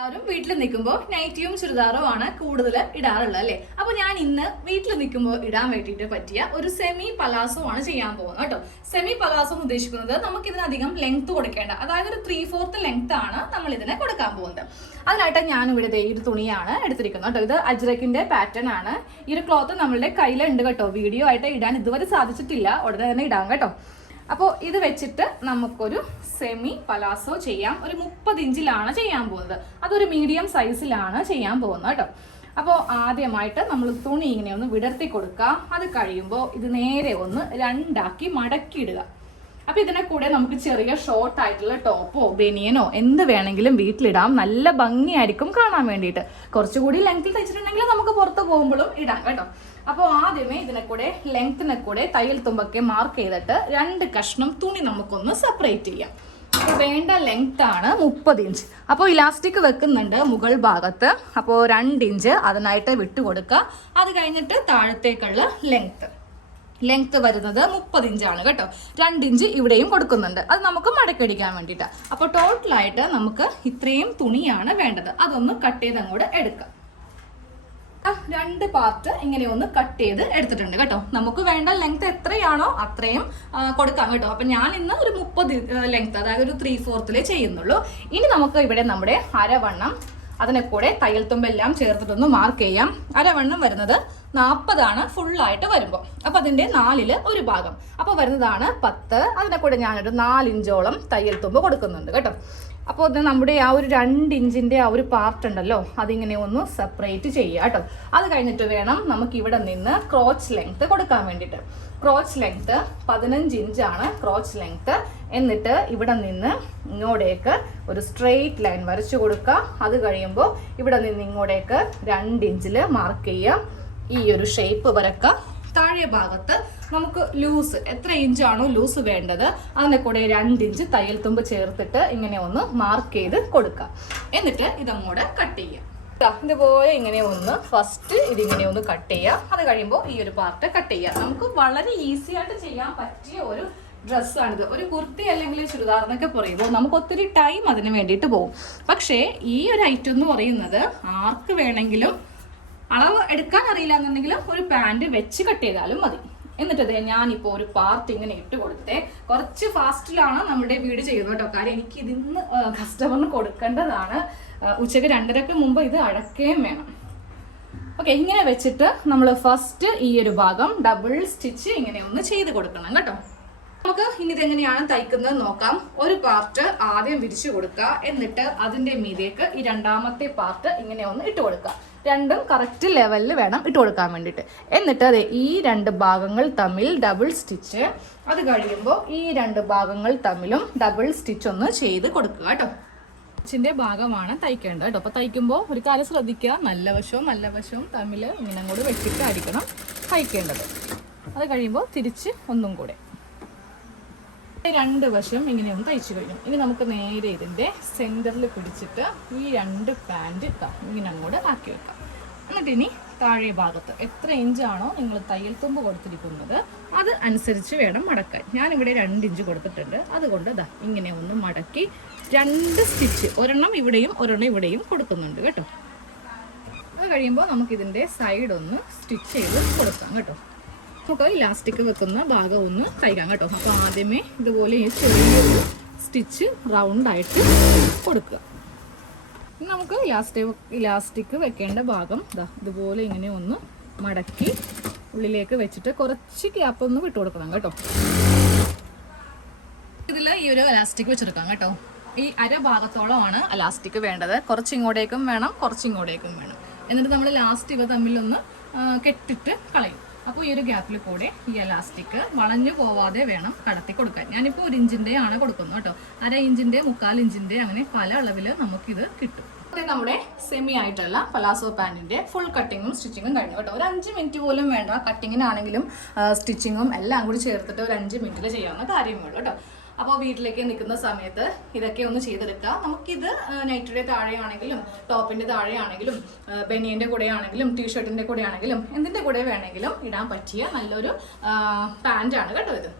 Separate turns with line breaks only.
എല്ലാവരും വീട്ടിൽ നിൽക്കുമ്പോൾ നൈറ്റിയും ചുരിദാറും ആണ് കൂടുതൽ ഇടാറുള്ളത് അല്ലേ? അപ്പൊ ഞാൻ ഇന്ന് വീട്ടിൽ നിൽക്കുമ്പോൾ ഇടാൻ വേണ്ടിയിട്ട് പറ്റിയ ഒരു സെമി പലാസോ ആണ് ചെയ്യാൻ പോകുന്നത് കേട്ടോ. സെമി പലാസോ എന്ന് ഉദ്ദേശിക്കുന്നത് നമുക്ക് ഇതിനധികം ലെങ്ത് കൊടുക്കേണ്ട അതായത് ഒരു ത്രീ ഫോർത്ത് ലെങ്ത് ആണ് നമ്മൾ ഇതിനെ കൊടുക്കാൻ പോകുന്നത്. അതിനായിട്ട് ഞാൻ ഇവിടെ ഈ ഒരു തുണിയാണ് എടുത്തിരിക്കുന്നത് കേട്ടോ. ഇത് അജ്രക്കിന്റെ പാറ്റേൺ ആണ്. ഈ ഒരു ക്ലോത്ത് നമ്മളുടെ കയ്യിലുണ്ട് കേട്ടോ. വീഡിയോ ആയിട്ട് ഇടാൻ ഇതുവരെ സാധിച്ചിട്ടില്ല. ഉടനെ തന്നെ ഇടാം കേട്ടോ. അപ്പോൾ ഇത് വെച്ചിട്ട് നമുക്കൊരു സെമി പലാസോ ചെയ്യാം. ഒരു മുപ്പത് ഇഞ്ചിലാണ് ചെയ്യാൻ പോകുന്നത്. അതൊരു മീഡിയം സൈസിലാണ് ചെയ്യാൻ പോകുന്നത് കേട്ടോ. അപ്പോൾ ആദ്യമായിട്ട് നമ്മൾ തുണി ഇങ്ങനെ ഒന്ന് വിടർത്തി കൊടുക്കുക. അത് കഴിയുമ്പോൾ ഇത് നേരെ ഒന്ന് രണ്ടാക്കി മടക്കിയിടുക. അപ്പൊ ഇതിനെ കൂടെ നമുക്ക് ചെറിയ ഷോർട്ട് ആയിട്ടുള്ള ടോപ്പോ ബനിയനോ എന്ത് വേണമെങ്കിലും വീട്ടിലിടാം. നല്ല ഭംഗിയായിരിക്കും കാണാൻ വേണ്ടിയിട്ട്. കുറച്ചുകൂടി ലെങ്ത്തിൽ തയ്ച്ചിട്ടുണ്ടെങ്കിൽ നമുക്ക് പുറത്ത് പോകുമ്പോഴും ഇടാം കേട്ടോ. അപ്പോൾ ആദ്യമേ ഇതിനെ കൂടെ ലെങ്ത്തിനെ കൂടെ തയ്യൽ തുമ്പൊക്കെ മാർക്ക് ചെയ്തിട്ട് രണ്ട് കഷ്ണം തുണി നമുക്കൊന്ന് സെപ്പറേറ്റ് ചെയ്യാം. വേണ്ട ലെങ്ത് ആണ് മുപ്പത് ഇഞ്ച് അപ്പോൾ ഇലാസ്റ്റിക് വെക്കുന്നുണ്ട് മുകൾ ഭാഗത്ത്. അപ്പോൾ രണ്ട് ഇഞ്ച് അതിനായിട്ട് വിട്ടു കൊടുക്കുക. അത് കഴിഞ്ഞിട്ട് താഴത്തേക്കുള്ള ലെങ്ത്ത് ലെങ്ത് വരുന്നത് മുപ്പത് ഇഞ്ചാണ് കേട്ടോ. രണ്ട് ഇഞ്ച് ഇവിടെയും കൊടുക്കുന്നുണ്ട്. അത് നമുക്ക് മടക്കടിക്കാൻ വേണ്ടിയിട്ട്. അപ്പോൾ ടോട്ടലായിട്ട് നമുക്ക് ഇത്രയും തുണിയാണ് വേണ്ടത്. അതൊന്ന് കട്ട് ചെയ്ത് അങ്ങോട്ട് എടുക്കാം രണ്ട് പാർട്ട് ഇങ്ങനെ ഒന്ന് കട്ട് ചെയ്ത് എടുത്തിട്ടുണ്ട് കേട്ടോ. നമുക്ക് വേണ്ട ലെങ്ത് എത്രയാണോ അത്രയും കൊടുക്കാം കേട്ടോ. അപ്പൊ ഞാൻ ഇന്ന് ഒരു മുപ്പത് ലെങ്ത് അതായത് ഒരു ത്രീ ഫോർത്തിലേ ചെയ്യുന്നുള്ളൂ. ഇനി നമുക്ക് ഇവിടെ നമ്മുടെ അരവണ്ണം അതിനെ കൂടെ തയ്യൽ തുമ്പെല്ലാം ചേർത്തിട്ടൊന്ന് മാർക്ക് ചെയ്യാം. അരവണ്ണം വരുന്നത് നാൽപ്പതാണ് ഫുള്ളായിട്ട് വരുമ്പോൾ. അപ്പൊ അതിന്റെ നാലിൽ ഒരു ഭാഗം. അപ്പോൾ വരുന്നതാണ് പത്ത്. അതിനെ കൂടെ ഞാനൊരു നാലിഞ്ചോളം തയ്യൽ തുമ്പ് കൊടുക്കുന്നുണ്ട് കേട്ടോ. അപ്പോൾ അത് നമ്മുടെ ആ ഒരു രണ്ട് ഇഞ്ചിന്റെ ആ ഒരു പാർട്ട് ഉണ്ടല്ലോ അതിങ്ങനെ ഒന്ന് സെപ്പറേറ്റ് ചെയ്യുക കേട്ടോ. അത് കഴിഞ്ഞിട്ട് വേണം നമുക്ക് ഇവിടെ നിന്ന് ക്രോച്ച് ലെങ്ത് കൊടുക്കാൻ വേണ്ടിയിട്ട്. ക്രോച്ച് ലെങ്ത് പതിനഞ്ച് ഇഞ്ചാണ് ക്രോച്ച് ലെങ്ത് എന്നിട്ട് ഇവിടെ നിന്ന് ഇങ്ങോട്ടേക്ക് ഒരു സ്ട്രെയിറ്റ് ലൈൻ വരച്ചു കൊടുക്കുക. അത് കഴിയുമ്പോൾ ഇവിടെ നിന്ന് ഇങ്ങോട്ടേക്ക് രണ്ട് ഇഞ്ചിൽ മാർക്ക് ചെയ്യുക. ഈ ഒരു ഷേപ്പ് വരക്കുക. താഴെ ഭാഗത്ത് നമുക്ക് ലൂസ് എത്ര ഇഞ്ചാണോ ലൂസ് വേണ്ടത് അതിനെ കൂടെ രണ്ട് ഇഞ്ച് തയ്യൽ തുമ്പ് ചേർത്തിട്ട് ഇങ്ങനെ ഒന്ന് മാർക്ക് ചെയ്ത് കൊടുക്കുക. എന്നിട്ട് ഇതങ്ങോട്ട് കട്ട് ചെയ്യുക. ദാ ഇതുപോലെ ഇങ്ങനെ ഒന്ന് ഫസ്റ്റ് ഇതിങ്ങനെ ഒന്ന് കട്ട് ചെയ്യുക. അത് കഴിയുമ്പോൾ ഈ ഒരു പാർട്ട് കട്ട് ചെയ്യുക. നമുക്ക് വളരെ ഈസി ആയിട്ട് ചെയ്യാൻ പറ്റിയ ഒരു ഡ്രസ്സാണിത് ഒരു കുർത്തി അല്ലെങ്കിൽ ചുരിദാർ എന്നൊക്കെ പറയുമ്പോൾ നമുക്ക് ഒത്തിരി ടൈം അതിന് വേണ്ടിയിട്ട് പോകും. പക്ഷേ ഈ ഒരു ഐറ്റം എന്ന് പറയുന്നത് ആർക്ക് വേണമെങ്കിലും അളവ് എടുക്കാൻ അറിയില്ല എന്നുണ്ടെങ്കിൽ ഒരു പാന്റ് വെച്ച് കട്ട് ചെയ്താലും മതി. എന്നിട്ട് ഞാനിപ്പോൾ ഒരു പാർട്ട് ഇങ്ങനെ ഇട്ട് കൊടുത്തെ. കുറച്ച് ഫാസ്റ്റിലാണ് നമ്മുടെ വീട് ചെയ്യുന്നത് കേട്ടോ. കാര്യം എനിക്ക് ഇതിന്ന് കസ്റ്റമറിന് കൊടുക്കേണ്ടതാണ്. ഉച്ചയ്ക്ക് രണ്ടരക്ക് മുമ്പ് ഇത് അടക്കുകയും വേണം. ഓക്കെ ഇങ്ങനെ വെച്ചിട്ട് നമ്മൾ ഫസ്റ്റ് ഈ ഒരു ഭാഗം ഡബിൾ സ്റ്റിച്ച് ഇങ്ങനെ ഒന്ന് ചെയ്ത് കൊടുക്കണം കേട്ടോ. നമുക്ക് ഇനി ഇതെങ്ങനെയാണ് തയ്ക്കുന്നത് നോക്കാം. ഒരു പാർട്ട് ആദ്യം വിരിച്ചു കൊടുക്കുക. എന്നിട്ട് അതിന്റെ മീതേക്ക് ഈ രണ്ടാമത്തെ പാർട്ട് ഇങ്ങനെ ഒന്ന് ഇട്ട് കൊടുക്കുക. രണ്ടും കറക്റ്റ് ലെവലിൽ വേണം ഇട്ട് കൊടുക്കാൻ വേണ്ടിയിട്ട്. എന്നിട്ട് അതെ ഈ രണ്ട് ഭാഗങ്ങൾ തമ്മിൽ ഡബിൾ സ്റ്റിച്ച് അത് കഴിയുമ്പോൾ ഈ രണ്ട് ഭാഗങ്ങൾ തമ്മിലും ഡബിൾ സ്റ്റിച്ച് ഒന്ന് ചെയ്ത് കൊടുക്കുക കേട്ടോ. സ്റ്റിച്ചിന്റെ ഭാഗമാണ് തയ്ക്കേണ്ടത് കേട്ടോ. അപ്പോൾ തയ്ക്കുമ്പോൾ ഒരു കാര്യം ശ്രദ്ധിക്കുക. നല്ല വശവും നല്ല വശവും തമ്മിൽ ഇങ്ങനെ കൂടെ വെട്ടിട്ടായിരിക്കണം തയ്ക്കേണ്ടത്. അത് കഴിയുമ്പോൾ തിരിച്ച് ഒന്നും കൂടെ. രണ്ട് വശം ഇങ്ങനെ ഒന്ന് തയ്ച്ചു കഴിഞ്ഞു. ഇനി നമുക്ക് നേരെ ഇതിന്റെ സെന്ററിൽ പിടിച്ചിട്ട് ഈ രണ്ട് പാന്റ് ഇങ്ങനെ അങ്ങോട്ട് ആക്കി വെക്കാം. എന്നിട്ട് ഇനി താഴെ ഭാഗത്ത് എത്ര ഇഞ്ചാണോ നിങ്ങൾ തയ്യൽ തുമ്പ് കൊടുത്തിരിക്കുന്നത് അത് അനുസരിച്ച് വേണം മടക്കാൻ. ഞാനിവിടെ രണ്ട് ഇഞ്ച് കൊടുത്തിട്ടുണ്ട്. അതുകൊണ്ട് ദാ ഇങ്ങനെ ഒന്ന് മടക്കി രണ്ട് സ്റ്റിച്ച് ഒരെണ്ണം ഇവിടെയും ഒരെണ്ണം ഇവിടെയും കൊടുക്കുന്നുണ്ട് കേട്ടോ. അത് കഴിയുമ്പോൾ നമുക്കിതിന്റെ സൈഡ് ഒന്ന് സ്റ്റിച്ച് ചെയ്ത് കൊടുക്കാം കേട്ടോ. നമുക്ക് ഇലാസ്റ്റിക് വെക്കുന്ന ഭാഗം ഒന്ന് തയ്ക്കാം കേട്ടോ. അപ്പോൾ ആദ്യമേ ഇതുപോലെ ഈ ചെറിയൊരു സ്റ്റിച്ച് റൗണ്ടായിട്ട് കൊടുക്കുക. നമുക്ക് ഇലാസ്റ്റിക് ഇലാസ്റ്റിക് വെക്കേണ്ട ഭാഗം ഇതാ ഇതുപോലെ ഇങ്ങനെ ഒന്ന് മടക്കി ഉള്ളിലേക്ക് വെച്ചിട്ട് കുറച്ച് ഗ്യാപ്പ് ഒന്ന് വിട്ടു കൊടുക്കണം കേട്ടോ. ഇതിൽ ഈ ഒരു ഇലാസ്റ്റിക് വെച്ചെടുക്കാം കേട്ടോ. ഈ അര ഭാഗത്തോളമാണ് ഇലാസ്റ്റിക് വേണ്ടത്. കുറച്ച് ഇങ്ങോട്ടേക്കും വേണം കുറച്ച് ഇങ്ങോട്ടേക്കും വേണം. എന്നിട്ട് നമ്മൾ ലാസ്റ്റ് ഇവ തമ്മിലൊന്ന് കെട്ടിട്ട് കളയും. അപ്പോൾ ഈ ഒരു ഗ്യാപ്പിൽ കൂടെ ഈ എലാസ്റ്റിക് വളഞ്ഞു പോവാതെ വേണം കടത്തി കൊടുക്കാൻ. ഞാനിപ്പോൾ ഒരു ഇഞ്ചിന്റെ ആണ് കൊടുക്കുന്നത് കേട്ടോ. അര ഇഞ്ചിന്റെ മുക്കാൽ ഇഞ്ചിന്റെ അങ്ങനെ പല അളവിൽ നമുക്കിത് കിട്ടും. നമ്മുടെ സെമി ആയിട്ടുള്ള പലാസോ പാന്റിന്റെ ഫുൾ കട്ടിങ്ങും സ്റ്റിച്ചിങ്ങും കഴിഞ്ഞു കേട്ടോ. ഒരു അഞ്ച് മിനിറ്റ് പോലും വേണ്ട കട്ടിങ്ങിനാണെങ്കിലും സ്റ്റിച്ചിങ്ങും എല്ലാം കൂടി ചേർത്തിട്ട് ഒരു അഞ്ച് മിനിറ്റിൽ ചെയ്യാവുന്ന കാര്യമേ ഉള്ളൂ കേട്ടോ. അപ്പോൾ വീട്ടിലേക്ക് നിൽക്കുന്ന സമയത്ത് ഇതൊക്കെ ഒന്ന് ചെയ്തെടുക്കുക നമുക്കിത് നൈറ്റിയുടെ താഴെയാണെങ്കിലും ടോപ്പിന്റെ താഴെയാണെങ്കിലും ബനിയന്റെ കൂടെ ആണെങ്കിലും ടീഷർട്ടിന്റെ കൂടെ ആണെങ്കിലും എന്തിന്റെ കൂടെ വേണമെങ്കിലും ഇടാൻ പറ്റിയ നല്ലൊരു പാന്റാണ് കേട്ടോ ഇത്.